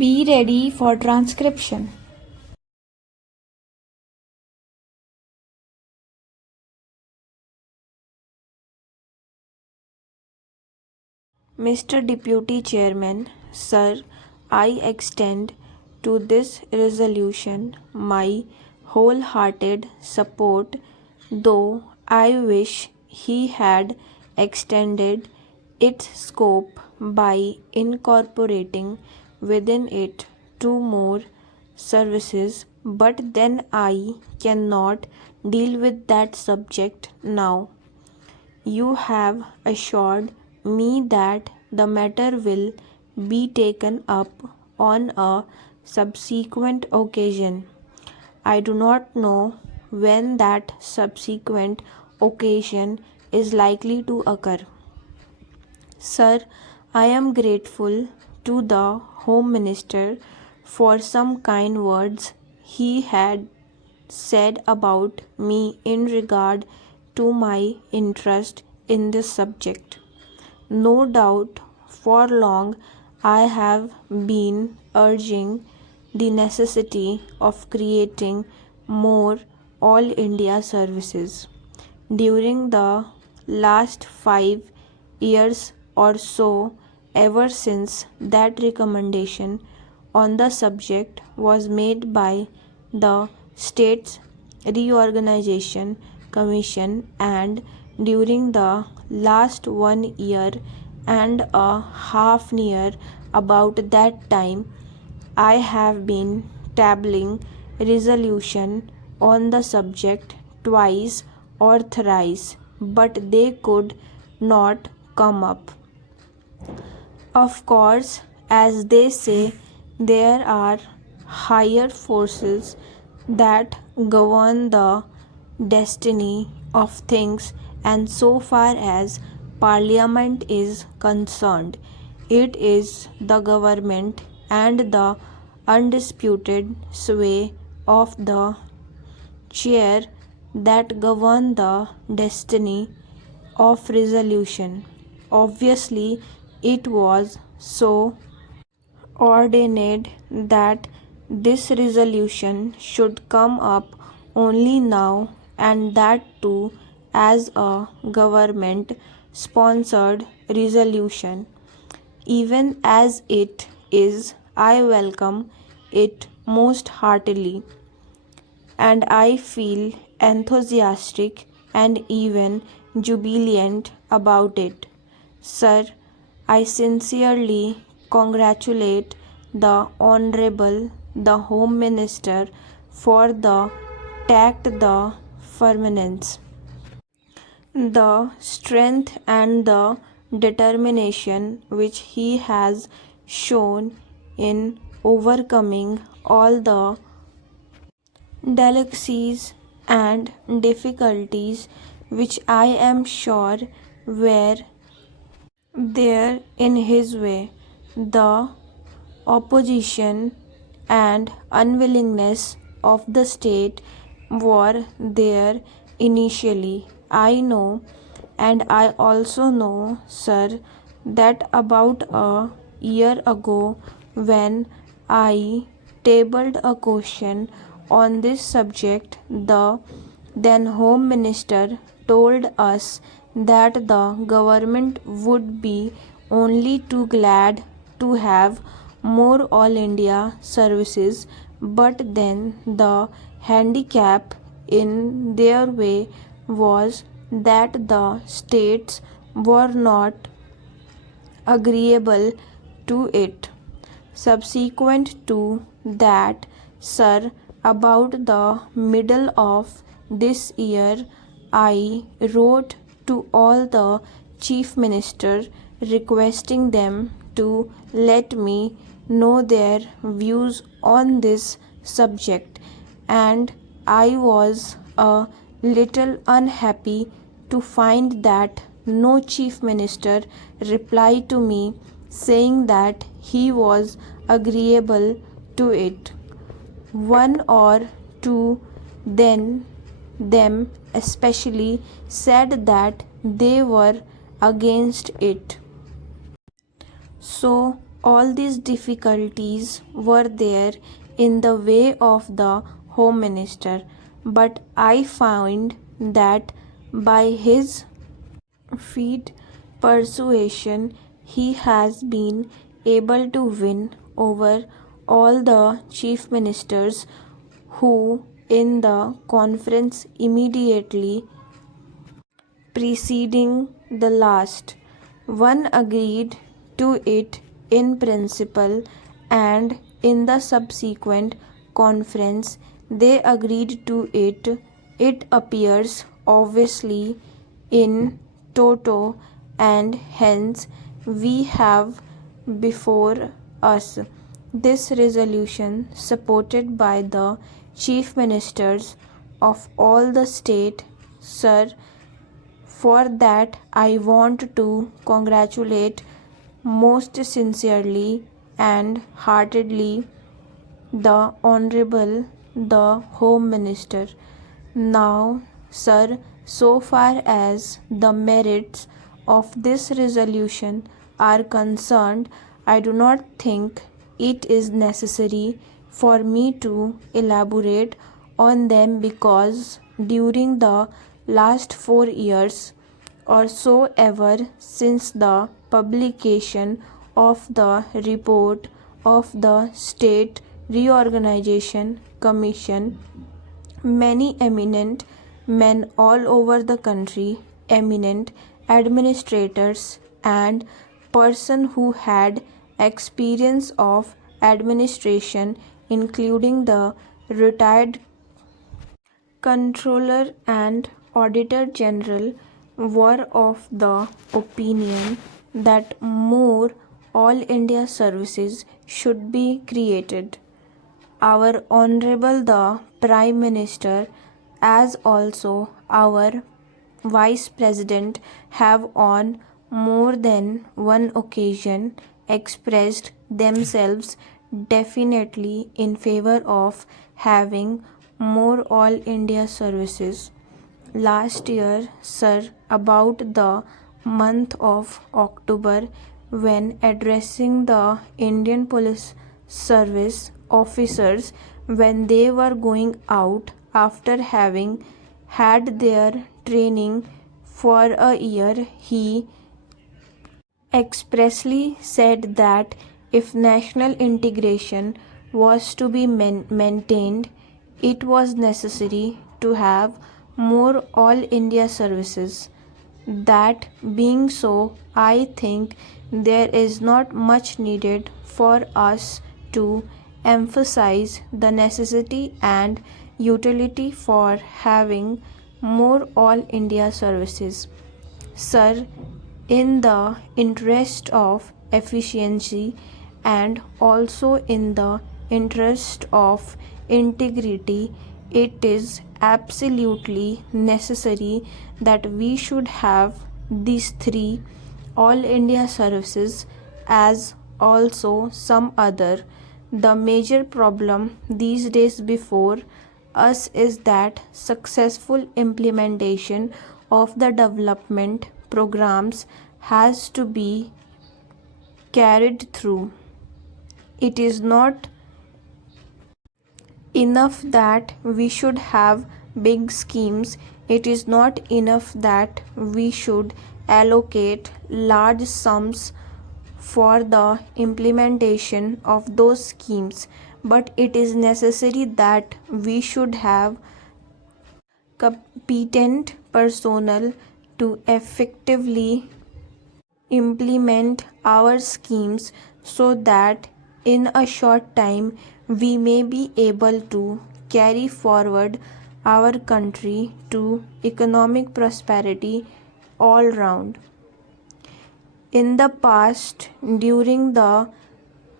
Be ready for transcription. Mr. Deputy Chairman, Sir, I extend to this resolution my wholehearted support, though I wish he had extended its scope by incorporating within it two more services, but then I cannot deal with that subject now. You have assured me that the matter will be taken up on a subsequent occasion. I do not know when that subsequent occasion is likely to occur. Sir, I am grateful to the Home Minister for some kind words he had said about me in regard to my interest in this subject. No doubt for long I have been urging the necessity of creating more All India services. During the last 5 years or so, ever since that recommendation on the subject was made by the States Reorganization Commission, and during the last 1 year and a half near about that time, I have been tabling resolution on the subject twice or thrice, but they could not come up. Of course, as they say, there are higher forces that govern the destiny of things, and so far as Parliament is concerned, it is the government and the undisputed sway of the chair that govern the destiny of resolution. Obviously, it was so ordained that this resolution should come up only now, and that too as a government sponsored resolution. Even as it is, I welcome it most heartily, and I feel enthusiastic and even jubilant about it. Sir, I sincerely congratulate the Honorable the Home Minister for the tact, the firmness, the strength, and the determination which he has shown in overcoming all the delicacies and difficulties which I am sure were there in his way. The opposition and unwillingness of the state were there initially. I know, and I also know, sir, that about a year ago, when I tabled a question on this subject, the then Home Minister told us that the government would be only too glad to have more All India services, but then the handicap in their way was that the states were not agreeable to it. Subsequent to that, sir, about the middle of this year, I wrote to all the chief ministers requesting them to let me know their views on this subject, and I was a little unhappy to find that no chief minister replied to me saying that he was agreeable to it. One or two then them especially said that they were against it. So All these difficulties were there in the way of the Home Minister, but I found that by his feat persuasion he has been able to win over all the chief ministers who, in the conference immediately preceding the last one, agreed to it in principle, and in the subsequent conference they agreed to it. It appears obviously in toto, and hence we have before us this resolution supported by the chief ministers of all the state. Sir, for that I want to congratulate most sincerely and heartedly the Honorable the Home Minister. Now, sir, so far as the merits of this resolution are concerned, I do not think it is necessary for me to elaborate on them, because during the last 4 years or so, ever since the publication of the report of the State Reorganization Commission, many eminent men all over the country, eminent administrators and persons who had experience of administration, including the retired Controller and Auditor General, were of the opinion that more All India services should be created. Our Honorable the Prime Minister, as also our Vice President, have on more than one occasion expressed themselves definitely in favor of having more All India services. Last year, sir, about the month of October, when addressing the Indian Police Service officers when they were going out after having had their training for a year, he expressly said that if national integration was to be maintained, it was necessary to have more All India services. That being so, I think there is not much needed for us to emphasize the necessity and utility for having more All India services. Sir, in the interest of efficiency and also in the interest of integrity, it is absolutely necessary that we should have these three All India services as also some other. The major problem these days before us is that successful implementation of the development programs has to be carried through. It is not enough that we should have big schemes. It is not enough that we should allocate large sums for the implementation of those schemes, but it is necessary that we should have competent personnel to effectively implement our schemes, so that in a short time we may be able to carry forward our country to economic prosperity all round. In the past, during the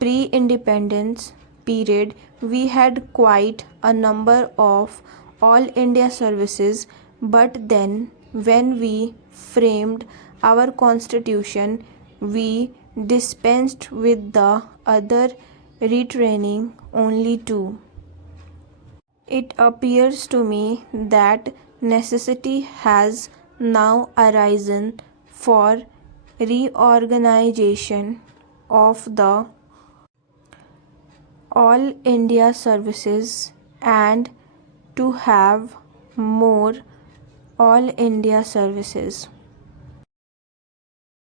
pre-independence period, we had quite a number of All India services, but then when we framed our constitution, we dispensed with the other, retraining only two. It appears to me that necessity has now arisen for reorganization of the all India services and to have more all India services.